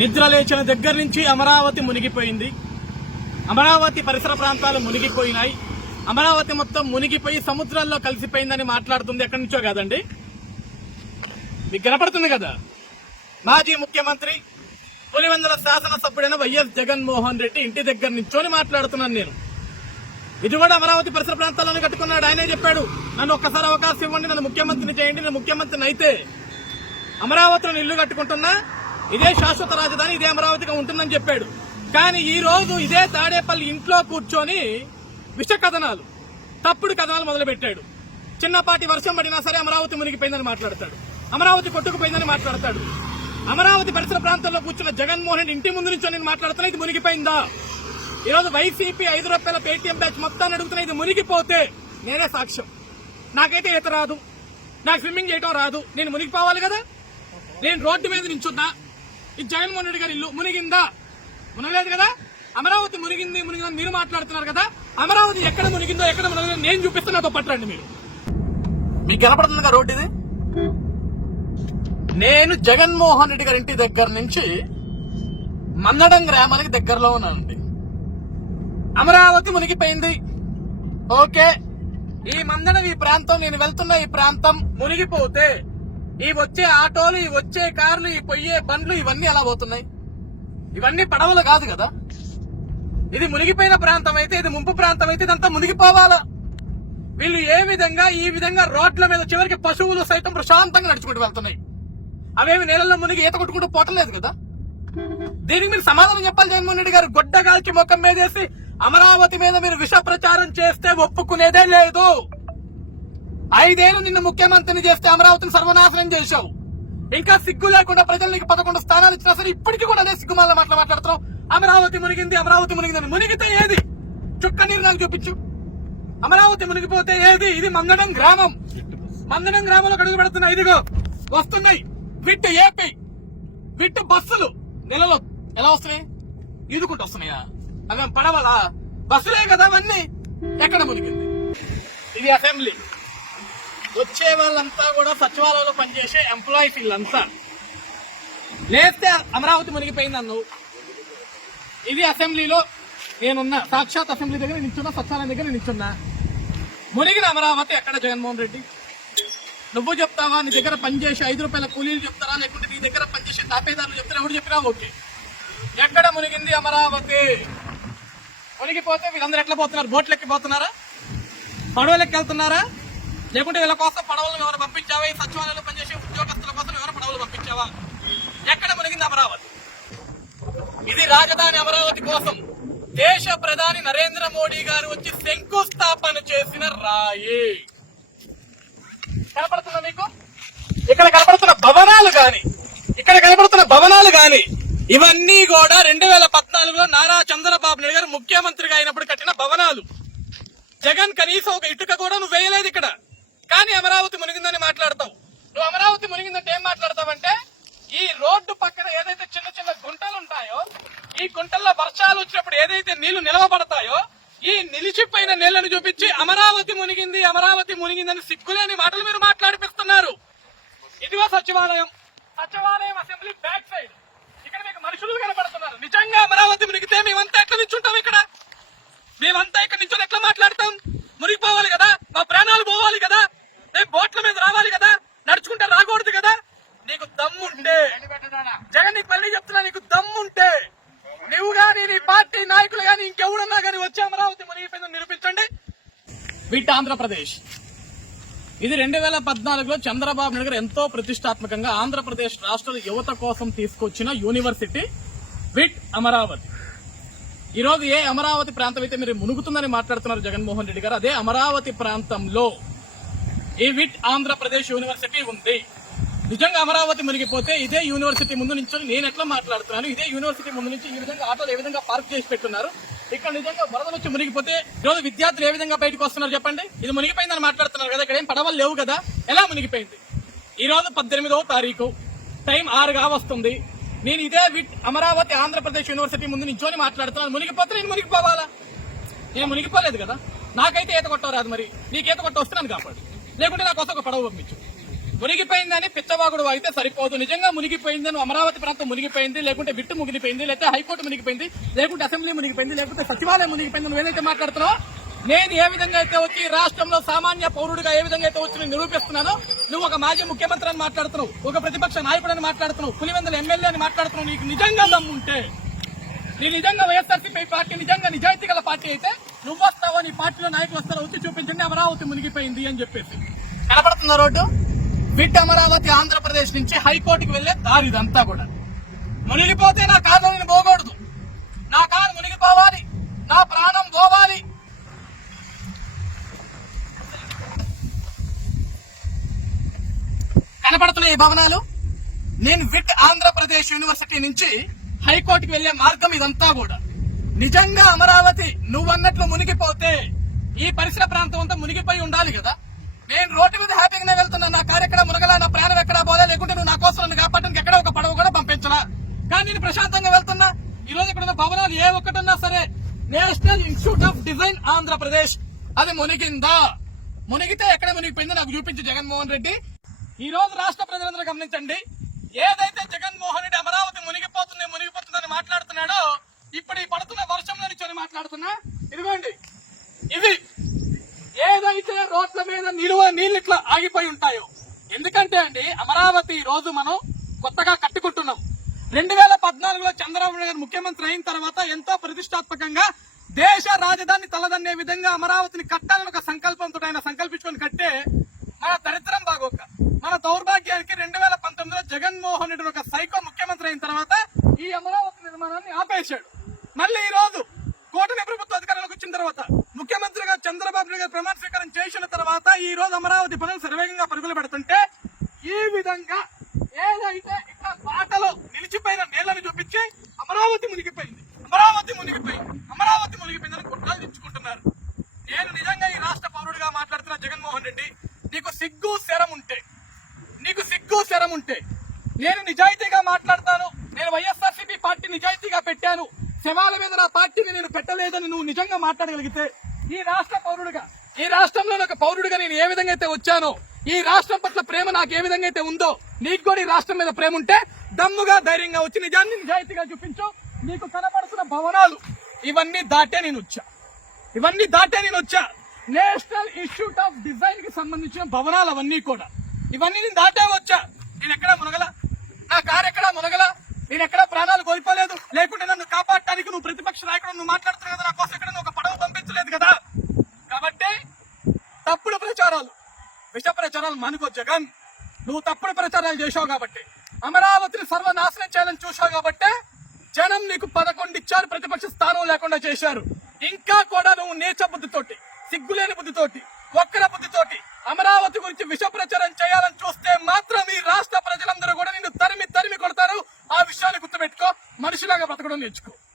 నిద్ర లేచిన దగ్గర నుంచి అమరావతి మునిగిపోయింది. అమరావతి పరిసర ప్రాంతాలు మునిగిపోయినాయి. అమరావతి మొత్తం మునిగిపోయి సముద్రాల్లో కలిసిపోయిందని మాట్లాడుతుంది. ఎక్కడి నుంచో కాదండి? మీకు కనపడుతుంది కదా? మాజీ ముఖ్యమంత్రి పులివెందుల శాసనసభ్యుడైన వైఎస్ జగన్మోహన్ రెడ్డి ఇంటి దగ్గర నుంచోని మాట్లాడుతున్నాను నేను. ఇది కూడా అమరావతి పరిసర ప్రాంతాలను కట్టుకున్నాడు. ఆయనే చెప్పాడు నన్ను ఒక్కసారి అవకాశం ఇవ్వండి నన్ను ముఖ్యమంత్రిని చేయండి నేను ముఖ్యమంత్రిని అయితే. అమరావతిలో ఇల్లు కట్టుకుంటున్నా ఇదే శాశ్వత రాజధాని ఇదే అమరావతిగా ఉంటుందని చెప్పాడు. కానీ ఈ రోజు ఇదే తాడేపల్లి ఇంట్లో కూర్చొని విష కథనాలు తప్పుడు కథనాలు మొదలుపెట్టాడు. చిన్నపాటి వర్షం పడినా సరే అమరావతి మునిగిపోయిందని మాట్లాడతాడు. అమరావతి కొట్టుకుపోయిందని మాట్లాడతాడు. అమరావతి పరిసర ప్రాంతంలో కూర్చున్న జగన్మోహన్ రెడ్డి ఇంటి ముందు నుంచి నేను మాట్లాడుతున్నా ఇది మునిగిపోయిందా? ఈరోజు వైసీపీ ఐదు రూపాయల పేటీఎం బ్యాచ్ మొత్తాన్ని అడుగుతున్నా ఇది మునిగిపోతే నేనే సాక్ష్యం. నాకైతే ఈత రాదు. నాకు స్విమ్మింగ్ చేయటం రాదు. నేను మునిగిపోవాలి కదా? నేను రోడ్డు మీద నించున్నా. ఇది జగన్మోహన్ రెడ్డి గారి ఇల్లు మునిగిందా? మునగలేదు కదా? అమరావతి మునిగింది మునిగిందని మీరు మాట్లాడుతున్నారు కదా? అమరావతి ఎక్కడ మునిగిందో ఎక్కడ మునిగిందో నేను చూపిస్తున్నా పట్టండి మీరు. మీకు కనపడుతుంది కదా రోడ్డు ఇది? నేను జగన్మోహన్ రెడ్డి గారి ఇంటి దగ్గర నుంచి మన్నడం గ్రామానికి దగ్గరలో ఉన్నానండి. అమరావతి మునిగిపోయింది. ఓకే. ఈ మందడం ఈ ప్రాంతం నేను వెళ్తున్న ఈ ప్రాంతం మునిగిపోతే ఈ వచ్చే ఆటోలు ఈ వచ్చే కార్లు ఈ పొయ్యే బండ్లు ఇవన్నీ ఎలా పోతున్నాయి? ఇవన్నీ పడవలు కాదు కదా? ఇది మునిగిపోయిన ప్రాంతం అయితే ఇది ముంపు ప్రాంతం అయితే ఇదంతా మునిగిపోవాలా? వీళ్ళు ఏ విధంగా ఈ విధంగా రోడ్ల మీద చివరికి పశువులు సైతం ప్రశాంతంగా నడుచుకుంటూ వెళ్తున్నాయి. అవేమి నీళ్ళలో మునిగి ఈత కొట్టుకుంటూ పోవట్లేదు కదా? దీనికి మీరు సమాధానం చెప్పాలి జగన్మోహన్ రెడ్డి గారు. గొడ్డగాల్చి ముఖం మీదేసి అమరావతి మీద మీరు విష ప్రచారం చేస్తే ఒప్పుకునేదే లేదు. ఐదేళ్ళు నిన్ను ముఖ్యమంత్రిని చేస్తే అమరావతిని సర్వనాశనం చేశావు. ఇంకా సిగ్గు లేకుండా ప్రజలు నీకు పదకొండు స్థానాలు ఇచ్చినా సరే ఇప్పటికీ కూడా అదే సిగ్గుమాల మాటలు మాట్లాడుతున్నాం అమరావతి మునిగింది అమరావతి మునిగిందని మునిగితే ఏది? చుక్క నీరు నాకు చూపించు. అమరావతి మునిగిపోతే ఏది? ఇది మందడం గ్రామం. మందడం గ్రామంలో అడుగు పెడుతున్నాయి ఇదిగో వస్తున్నాయి. విట్ ఏపీ విట్ బస్సులు. నెలలో ఎలా వస్తున్నాయి? ఈదుకుంటూ వస్తున్నాయా? అవి పడవలా? బస్సులే కదా అవన్నీ. ఎక్కడ మునిగింది? ఇది అసెంబ్లీ. వచ్చే వాళ్ళంతా కూడా సచివాలయంలో పనిచేసే ఎంప్లాయీస్ వీళ్ళంతా. లేస్తే అమరావతి మునిగిపోయింది అన్నావు ఇది అసెంబ్లీలో నేనున్న సాక్షాత్ అసెంబ్లీ దగ్గర నిల్చున్నా సచివాలయం దగ్గర నిల్చున్నా. మునిగిన అమరావతి ఎక్కడ జగన్మోహన్ రెడ్డి? నువ్వు చెప్తావా నీ దగ్గర పనిచేసే ఐదు రూపాయల కూలీలు చెప్తారా లేకుంటే నీ దగ్గర పనిచేసే తాపేదారులు చెప్తారా ఎవరు చెప్పినా ఓకే. ఎక్కడ మునిగింది అమరావతి? మునిగిపోతే వీళ్ళందరూ ఎట్లా పోతున్నారు? బోట్లు ఎక్కి పోతున్నారా? పడవలెక్కి వెళ్తున్నారా? లేకుంటే వీళ్ళ కోసం పడవలు ఎవరు పంపించావా? ఈ సచివాలయంలో పనిచేసే ఉద్యోగస్తుల కోసం ఎవరు పడవలు పంపించావా? ఎక్కడ మునిగింది అమరావతి? ఇది రాజధాని అమరావతి కోసం. దేశ ప్రధాని నరేంద్ర మోడీ గారు వచ్చి శంకుస్థాపన చేసిన రాయి. కనపడుతుందా మీకు? ఇక్కడ కనపడుతున్న భవనాలు గాని ఇక్కడ కనపడుతున్న భవనాలు గాని ఇవన్నీ కూడా రెండు వేల పద్నాలుగులో నారా చంద్రబాబు నాయుడు గారు ముఖ్యమంత్రిగా అయినప్పుడు కట్టిన భవనాలు. జగన్ కనీసం ఒక ఇటుక కూడా నువ్వు వేయలేదు ఇక్కడ. కానీ అమరావతి మునిగిందని మాట్లాడతావు నువ్వు అమరావతి మునిగిందంటే ఏం మాట్లాడతావంటే ఈ రోడ్డు పక్కన ఏదైతే చిన్న చిన్న గుంటలు ఉంటాయో ఈ గుంటల్లో వర్షాలు వచ్చినప్పుడు ఏదైతే నీళ్ళు నిలవబడతాయో ఈ నిలిచిపోయిన నీళ్ళను చూపించి అమరావతి మునిగింది అమరావతి మునిగిందని సిగ్గులేని మాటలు మీరు మాట్లాడిపిస్తున్నారు. ఇదిగో సచివాలయం. సచివాలయం అసెంబ్లీ బ్యాక్ సైడ్. ఇక్కడ మీకు మనుషులు కనపడుతున్నారు. నిజంగా అమరావతి మునిగితే మేమంతా ఎట్లా నిల్చుంటాం ఇక్కడ? మేమంతా ఇక్కడ నిల్చొని ఎట్లా మాట్లాడతాం మునిగిపోవాలి కదా మా ప్రాణాలు పోవాలి కదా మేము బోట్ల మీద రావాలి కదా నడుచుకుంటే రాకూడదు కదా నీకు దమ్ముంటే జగన్ నీకు మళ్ళీ చెప్తున్నా నీకు దమ్ముంటే నువ్వు గాని నీ పార్టీ నాయకులు గాని ఇంకెవరన్నా గాని వచ్చి అమరావతి మునిగిపోయిందని నిరూపించండి విట్ ఆంధ్రప్రదేశ్. ఇది రెండు వేల పద్నాలుగులో చంద్రబాబు నాయుడు గారు ఎంతో ప్రతిష్టాత్మకంగా ఆంధ్రప్రదేశ్ రాష్ట్ర యువత కోసం తీసుకొచ్చిన యూనివర్సిటీ విట్ అమరావతి. ఈ రోజు ఏ అమరావతి ప్రాంతం అయితే మీరు మునుగుతుందని మాట్లాడుతున్నారు జగన్మోహన్ రెడ్డి గారు అదే అమరావతి ప్రాంతంలో ఈ విట్ ఆంధ్రప్రదేశ్ యూనివర్సిటీ ఉంది. నిజంగా అమరావతి మునిగిపోతే ఇదే యూనివర్సిటీ ముందు నుంచి నేను ఎట్లా మాట్లాడుతున్నాను? ఇదే యూనివర్సిటీ ముందు నుంచి ఈ విధంగా ఆటోలు ఏ విధంగా పార్క్ చేసి పెట్టున్నారు? ఇక్కడ నిజంగా వరదలు వచ్చి మునిగిపోతే ఈ రోజు విద్యార్థులు ఏ విధంగా బయటకు వస్తున్నారు చెప్పండి? ఇది మునిగిపోయిందని మాట్లాడుతున్నారు కదా ఇక్కడ ఏం పడవలు లేవు కదా? ఎలా మునిగిపోయింది? ఈ రోజు పద్దెనిమిదవ తారీఖు టైం ఆరుగా వస్తుంది. నేను ఇదే విట్ అమరావతి ఆంధ్రప్రదేశ్ యూనివర్సిటీ ముందు నించొని మాట్లాడుతున్నాను మునిగిపోతే నేను మునిగిపోవాలా? నేను మునిగిపోలేదు కదా? నాకైతే ఈత కొట్టరాదు మరి. నీకు ఈత కొట్ట వస్తున్నాను కాబట్టి. లేకుంటే నాకు కొత్త ఒక పడవ పంపించు. మునిగిపోయిందని పిచ్చవాగుడు అయితే సరిపోదు. నిజంగా మునిగిపోయిందని అమరావతి ప్రాంతం మునిగిపోయింది లేకుంటే విట్టు మునిగిపోయింది లేకపోతే హైకోర్టు మునిగిపోయింది లేకుంటే అసెంబ్లీ మునిగిపోయింది లేకుంటే సచివాలయం మునిగిపోయింది నువ్వు ఏదైతే మాట్లాడుతున్నావు నేను ఏ విధంగా అయితే వచ్చి రాష్ట్రంలో సామాన్య పౌరుడిగా ఏ విధంగా అయితే వచ్చి నిరూపిస్తున్నానో నువ్వు ఒక మాజీ ముఖ్యమంత్రి అని మాట్లాడుతున్నావు ఒక ప్రతిపక్ష నాయకుడు అని మాట్లాడుతున్నావు పులివెందుల ఎమ్మెల్యే అని మాట్లాడుతున్నావు నీకు నిజంగా దమ్ముంటే నీ నిజంగా వైఎస్ఆర్సీపీ పార్టీ నిజంగా నిజాయితీ గల పార్టీ అయితే నువ్వు వస్తావో నీ పార్టీలో నాయకులు వస్తారో వచ్చి చూపించండి అమరావతి మునిగిపోయింది అని చెప్పేసి. కనపడుతుందా రోడ్డు? బిడ్ అమరావతి ఆంధ్రప్రదేశ్ నుంచి హైకోర్టుకి వెళ్ళే దారి ఇదంతా కూడా. మునిగిపోతే నా కారు నేను పోకూడదు. నా కారు మునిగిపోవాలి. నా ప్రాణం పోవాలి. కనపడుతున్నాయి ఈ భవనాలు. నేను విట్ ఆంధ్రప్రదేశ్ యూనివర్సిటీ నుంచి హైకోర్టుకి వెళ్ళే మార్గం ఇదంతా కూడా. నిజంగా అమరావతి నువ్వన్నట్లు మునిగిపోతే ఈ పరిసర ప్రాంతం అంతా మునిగిపోయి ఉండాలి కదా. నేను రోడ్డు మీద హ్యాపీగానే వెళ్తున్నా. నా కారు ఎక్కడ మునగలా నా ప్రాణం ఎక్కడ పోదా లేకుంటే నువ్వు నా కోసం నన్ను కాపాడడానికి ఎక్కడ ఒక పడవ కూడా పంపించలా. కానీ నేను ప్రశాంతంగా వెళ్తున్నా. ఈ రోజు ఇక్కడ ఉన్న భవనాలు ఏ ఒక్కటున్నా సరే National Institute of Design Andhra Pradesh. అది మునిగిందా? మునిగితే ఎక్కడ మునిగిపోయిందో నాకు చూపించు జగన్మోహన్ రెడ్డి. ఈ రోజు రాష్ట్ర ప్రజలందరూ గమనించండి. ఏదైతే జగన్మోహన్ రెడ్డి అమరావతి మునిగిపోతుంది మునిగిపోతుందని మాట్లాడుతున్నాడో ఇప్పుడు ఈ పడుతున్న వర్షంలో నుంచి మాట్లాడుతున్నా. ఇదిగోండి. ఇది రోడ్ల మీద నిలువ నీళ్ళు ఇట్లా ఆగిపోయి ఉంటాయో? ఎందుకంటే అండి అమరావతి ఈ రోజు మనం కొత్తగా కట్టుకుంటున్నాం. రెండు వేల పద్నాలుగులో చంద్రబాబు నాయుడు గారు ముఖ్యమంత్రి అయిన తర్వాత ఎంతో ప్రతిష్టాత్మకంగా దేశ రాజధాని తలదన్నే విధంగా అమరావతిని కట్టాలని ఒక సంకల్పంతో ఆయన సంకల్పించుకొని కట్టే మన దరిద్రం బాగోక మన దౌర్భాగ్యానికి రెండు వేల పంతొమ్మిదిలో జగన్మోహన్ రెడ్డి ఒక సైకో ముఖ్యమంత్రి అయిన తర్వాత ఈ అమరావతి నిర్మాణాన్ని ఆపేశాడు మళ్ళీ ఈ రోజు కూటమి ప్రభుత్వ అధికారంలోకి వచ్చిన తర్వాత ముఖ్యమంత్రిగా చంద్రబాబు నాయుడు గారు ప్రమాణ స్వీకారం చేసిన తర్వాత ఈ రోజు అమరావతి పనులు శరవేగంగా పరుగులు పెడుతుంటే ఈ విధంగా ఏదైతే ఇక్కడ బాటలో నిలిచిపోయిన నీళ్ళను చూపించి అమరావతి మునిగిపోయింది. అమరావతి మునిగిపోయింది. అమరావతి మునిగిపోయిందని కుట్రలు తెచ్చుకుంటున్నారు నేను నిజంగా ఈ రాష్ట్ర పౌరుడిగా మాట్లాడుతున్న జగన్మోహన్ రెడ్డి నీకు సిగ్గు శరం ఉంటే నీకు సిగ్గు శరం ఉంటే నేను నిజాయితీగా మాట్లాడతాను. నేను వైఎస్ఆర్సీపీ పార్టీ నిజాయితీగా పెట్టాను. శవాల మీద నా పార్టీని నేను పెట్టలేదని నువ్వు నిజంగా మాట్లాడగలిగితే ఈ రాష్ట్ర పౌరుడిగా ఈ రాష్ట్రంలో ఒక పౌరుడిగా నేను ఏ విధంగా అయితే వచ్చానో ఈ రాష్ట్రం పట్ల ప్రేమ నాకు ఏ విధంగా అయితే ఉందో నీకు కూడా ఈ రాష్ట్రం మీద ప్రేమ ఉంటే దమ్ముగా ధైర్యంగా వచ్చి నిజాన్ని నిజాయితీగా చూపించు. నీకు కనబడుతున్న భవనాలు ఇవన్నీ దాటే నేను వచ్చా. ఇవన్నీ దాటే నేను వచ్చా. నేషనల్ ఇన్స్టిట్యూట్ ఆఫ్ డిజైన్కి సంబంధించిన భవనాలు అవన్నీ కూడా. ఇవన్నీ నేను దాటే వచ్చా. నేను ఎక్కడ మునగల? నా కారు ఎక్కడ మునగల? నేను ఎక్కడ ప్రాణాలు కోల్పోలేదు? లేకుంటే నన్ను కాపాడటానికి నువ్వు ప్రతిపక్ష నాయకుడు నువ్వు మాట్లాడుతున్నావు కదా? పదకొండు ఇచ్చారు ప్రతిపక్ష స్థానం లేకుండా చేశారు. ఇంకా కూడా నువ్వు నేచ బుద్ధితోటి సిగ్గులేని బుద్ధితోటి ఒక్కర బుద్ధితోటి అమరావతి గురించి విష ప్రచారం చేయాలని చూస్తే మాత్రం ఈ రాష్ట్ర ప్రజలందరూ కూడా నిన్ను తరిమి తరిమి కొడతారు. ఆ విషయాన్ని గుర్తుపెట్టుకో మనిషిలాగా బ్రతకడం నేర్చుకో.